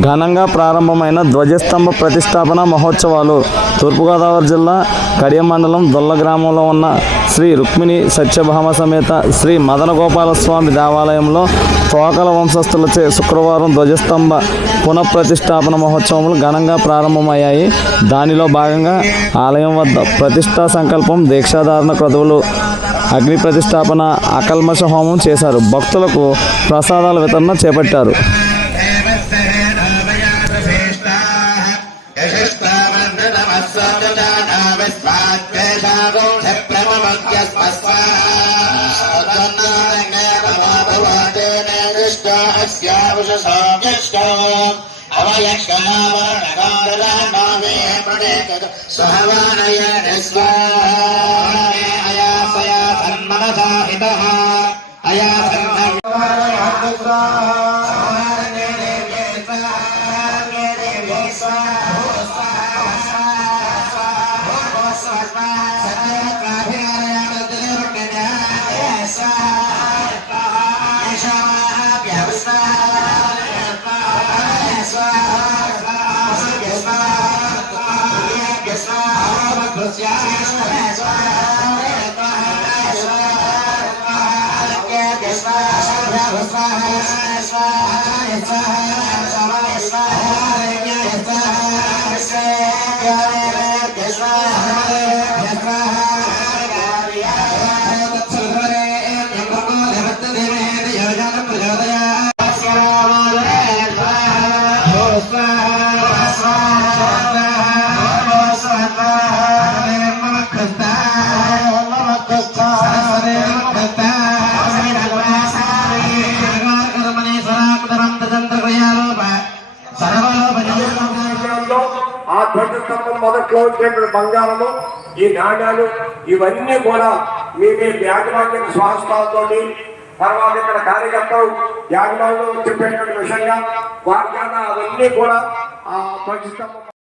ఘనంగా ప్రారంభమైన ధ్వజస్తంభ ప్రతిష్టాపన మహోత్సవాలు తూర్పుగోదావరి జిల్లా కడియం మండలం దొల్ల గ్రామంలో ఉన్న శ్రీ రుక్మిణి సత్యభామ సమేత శ్రీ మదనగోపాలస్వామి దేవాలయంలో తోకల వంశస్థులచే శుక్రవారం ధ్వజస్తంభ పునఃప్రతిష్టాపన మహోత్సవములు ఘనంగా ప్రారంభమయ్యాయి. దానిలో భాగంగా ఆలయం వద్ద ప్రతిష్టా సంకల్పం, దీక్షాధారణ క్రతువులు, అగ్ని ప్రతిష్టాపన, అకల్మష హోమం చేశారు. భక్తులకు ప్రసాదాల వితరణ చేపట్టారు. ఆ ధ్వజస్తంభం మొదట్లో వచ్చేటువంటి బంగారము, ఈ నాణ్యాలు ఇవన్నీ కూడా మీ యాజమాన్య స్వాస్థాలతో తర్వాత ఇక్కడ కార్యకర్తలు యాజమాన్యం చెప్పేటువంటి విషయంగా వాగ్దాన అవన్నీ కూడా ఆ ధ్వజస్తంభం